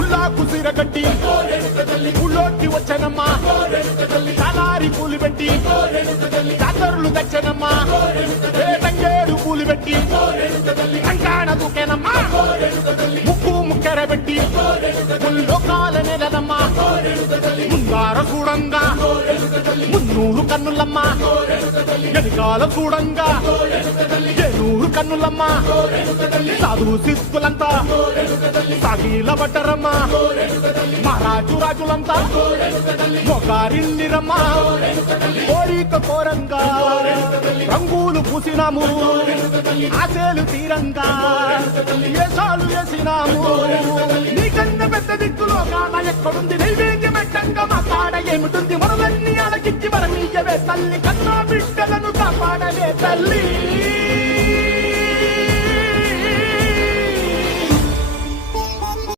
ఉల్లాకు సిరగట్టి ఉల్లోకి వచ్చనమ్మా చాలారి పూలు పెట్టి జాతరులు తెచ్చనమ్మా తంగేడు పూలు పెట్టి కంకాణ దూకేనమ్మా ముక్కు ముక్కెరబెట్టి ముల్లోకాల నెలనమ్మా ముందార చూడంగా మున్నూరు కన్నులమ్మా వెనకాల చూడంగా ఏనూరు కన్నులమ్మా సాధువు సిద్ధులంతా సాగిల పడ్డరమ్మా మహారాజు రాజులంతా మొగారిల్లిరమ్మా కోరిక కోరంగా రంగులు పూసినాము ఆశలు తీరంగా ఏసాలు వేసినాము నీకన్నా పెద్ద దిక్కులో కాన ఎక్కడుంది నైవేద్యం పెట్టంగా మా కాడ ఏమిటుంది మనలన్నీ అలకిచ్చి మనం ఇయ్యవే తల్లి కన్నా బిడ్డలను కాపాడవే తల్లి